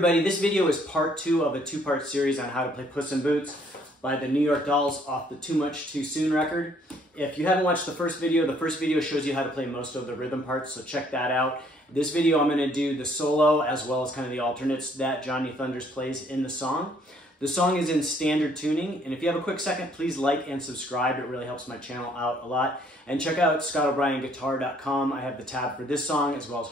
everybody, this video is part 2 of a 2-part series on how to play Puss in Boots by the New York Dolls off the Too Much Too Soon record. If you haven't watched the first video shows you how to play most of the rhythm parts, so check that out. This video I'm going to do the solo as well as kind of the alternates that Johnny Thunders plays in the song. The song is in standard tuning, and if you have a quick second, please like and subscribe. It really helps my channel out a lot. And check out ScottO'BrienGuitar.com. I have the tab for this song as well as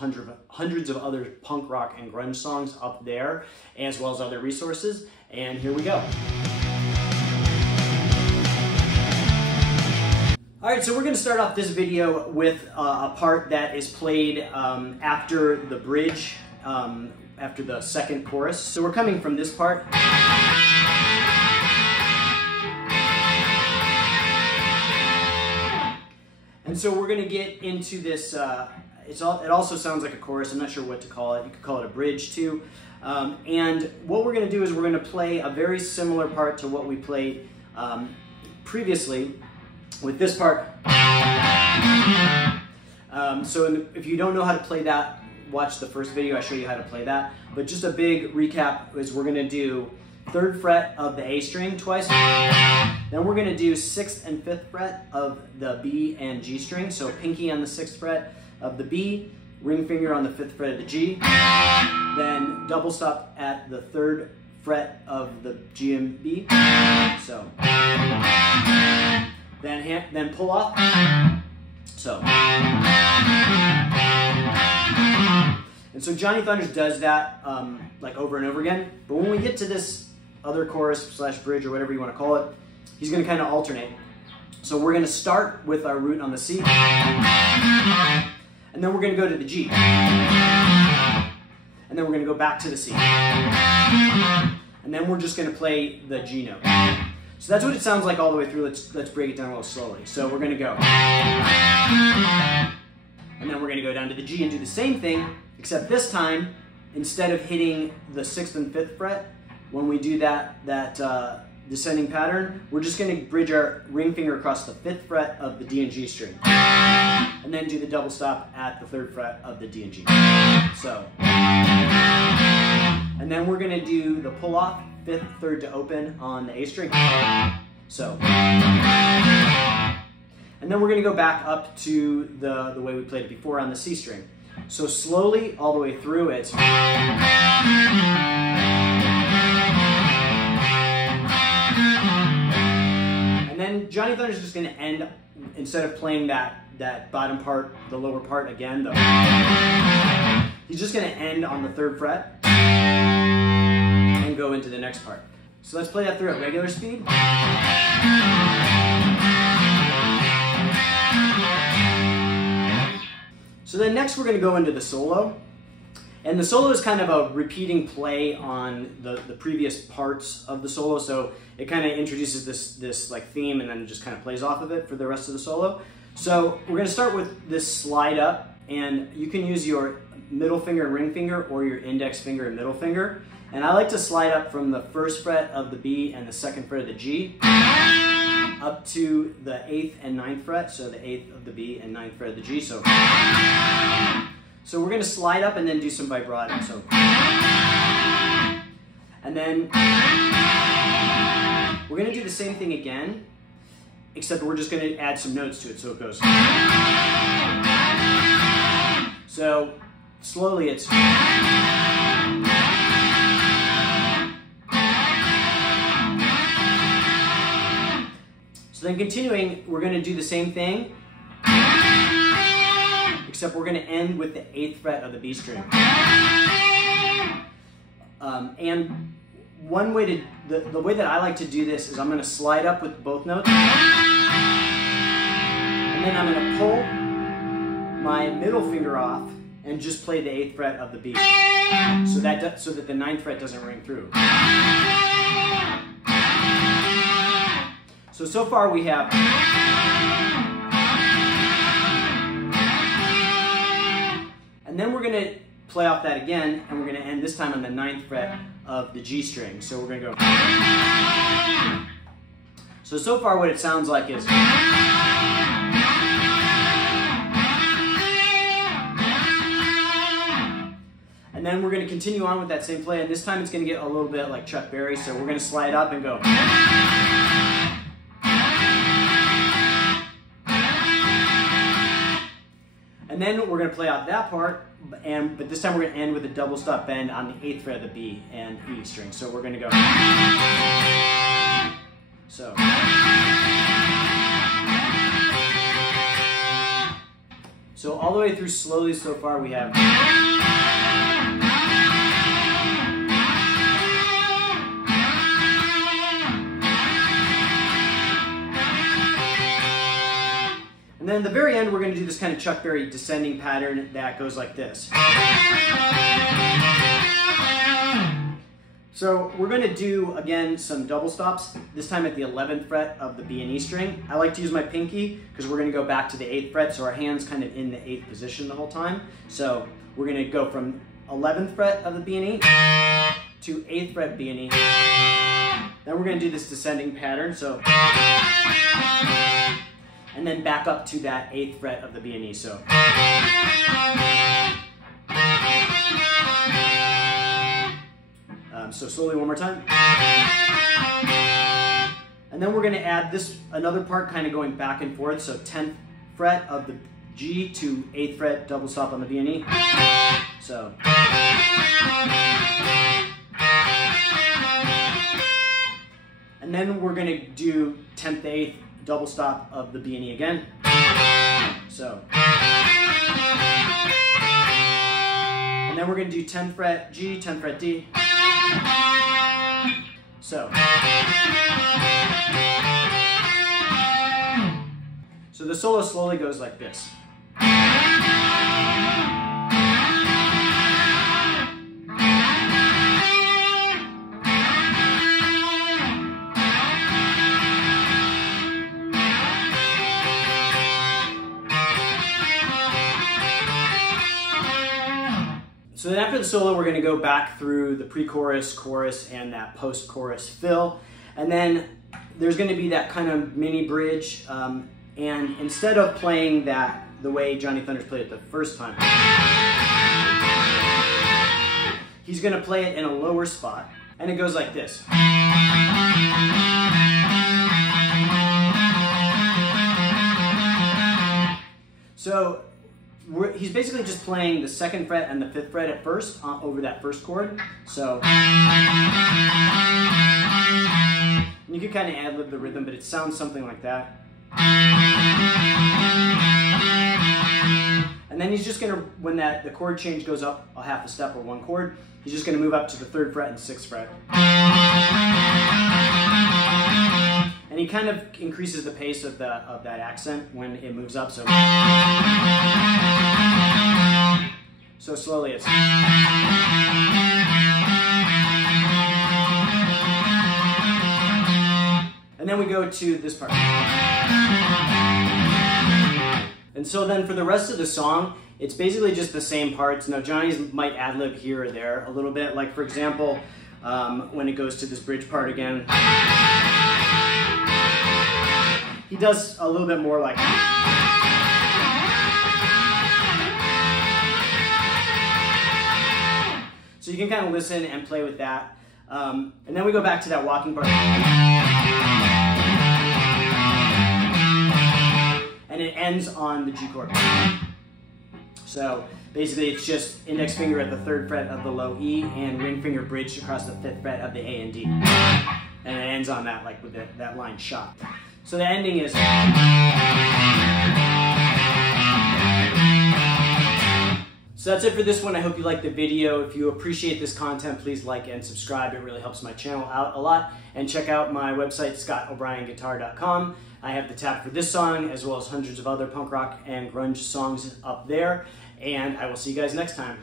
hundreds of other punk rock and grunge songs up there, as well as other resources. And here we go. Alright, so we're going to start off this video with a part that is played after the bridge, after the second chorus. So we're coming from this part. And so we're going to get into this, it also sounds like a chorus, I'm not sure what to call it. You could call it a bridge too. And what we're going to do is we're going to play a very similar part to what we played previously with this part. If you don't know how to play that, watch the first video, I show you how to play that. But just a big recap is we're going to do 3rd fret of the A string twice. Then we're going to do 6th and 5th fret of the B and G string. So pinky on the 6th fret of the B, ring finger on the 5th fret of the G. Then double stop at the 3rd fret of the G and B. So then pull off. So. And so Johnny Thunders does that like over and over again. But when we get to this other chorus slash bridge or whatever you want to call it, he's going to kind of alternate. So we're going to start with our root on the C. And then we're going to go to the G. And then we're going to go back to the C. And then we're just going to play the G note. So that's what it sounds like all the way through. Let's break it down a little slowly. So we're going to go. And then we're going to go down to the G and do the same thing, except this time, instead of hitting the 6th and 5th fret, when we do that descending pattern, we're just going to bridge our ring finger across the 5th fret of the D and G string. And then do the double stop at the 3rd fret of the D and G. So. And then we're going to do the pull off, 5th, 3rd to open on the A string. So. And then we're going to go back up to the way we played it before on the C string. So slowly, all the way through it. And then Johnny Thunders is just going to end, instead of playing that bottom part, the lower part again, though, he's just going to end on the 3rd fret and go into the next part. So let's play that through at regular speed. So then next we're going to go into the solo. And the solo is kind of a repeating play on the previous parts of the solo. So it kind of introduces this like theme and then it just kind of plays off of it for the rest of the solo. So we're going to start with this slide up, and you can use your middle finger and ring finger or your index finger and middle finger. And I like to slide up from the 1st fret of the B and the 2nd fret of the G up to the 8th and 9th fret, so the 8th of the B and 9th fret of the G. So we're going to slide up and then do some vibrato. So, and then we're going to do the same thing again, except we're just going to add some notes to it. So it goes. So slowly it's. So then continuing, we're going to do the same thing, except we're going to end with the 8th fret of the B string. And one way to, the way that I like to do this is I'm going to slide up with both notes, and then I'm going to pull my middle finger off and just play the 8th fret of the B, so that the 9th fret doesn't ring through. So far we have. And then we're going to play off that again, and we're going to end this time on the 9th fret of the G string. So we're going to go. So far what it sounds like is. And then we're going to continue on with that same play, and this time it's going to get a little bit like Chuck Berry, so we're going to slide up and go. And then we're going to play out that part, but this time we're going to end with a double stop bend on the 8th fret of the B and E string. So we're going to go. So all the way through slowly so far we have. And then at the very end, we're going to do this kind of Chuck Berry descending pattern that goes like this. So we're going to do, again, some double stops, this time at the 11th fret of the B and E string. I like to use my pinky because we're going to go back to the 8th fret, so our hand's kind of in the 8th position the whole time. So we're going to go from 11th fret of the B and E to 8th fret B and E. Then we're going to do this descending pattern, so, and then back up to that 8th fret of the B and E. So. So slowly one more time. And then we're going to add this, another part kind of going back and forth. So 10th fret of the G to 8th fret double stop on the B and E. So. And then we're going to do 10th, 8th double stop of the B and E again. So. And then we're going to do 10th fret G, 10th fret D. So the solo slowly goes like this. So then after the solo, we're going to go back through the pre-chorus, chorus, and that post-chorus fill. And then there's going to be that kind of mini bridge. And instead of playing that the way Johnny Thunders played it the first time, he's going to play it in a lower spot. And it goes like this. So he's basically just playing the 2nd fret and the 5th fret at first over that first chord. So, and you can kind of ad-lib the rhythm, but it sounds something like that. And then he's just gonna, when the chord change goes up a half a step or one chord, he's just gonna move up to the 3rd fret and 6th fret. And he kind of increases the pace of that accent when it moves up. So slowly it's. And then we go to this part. And so then for the rest of the song, it's basically just the same parts. Now Johnny's might ad-lib here or there a little bit. Like for example, when it goes to this bridge part again, he does a little bit more like. So you can kind of listen and play with that. And then we go back to that walking part. And it ends on the G chord. So basically it's just index finger at the 3rd fret of the low E and ring finger bridged across the 5th fret of the A and D. And it ends on that, like with that line shot. So the ending is. So that's it for this one. I hope you liked the video. If you appreciate this content, please like and subscribe. It really helps my channel out a lot. And check out my website, scottobryanguitar.com. I have the tab for this song, as well as hundreds of other punk rock and grunge songs up there. And I will see you guys next time.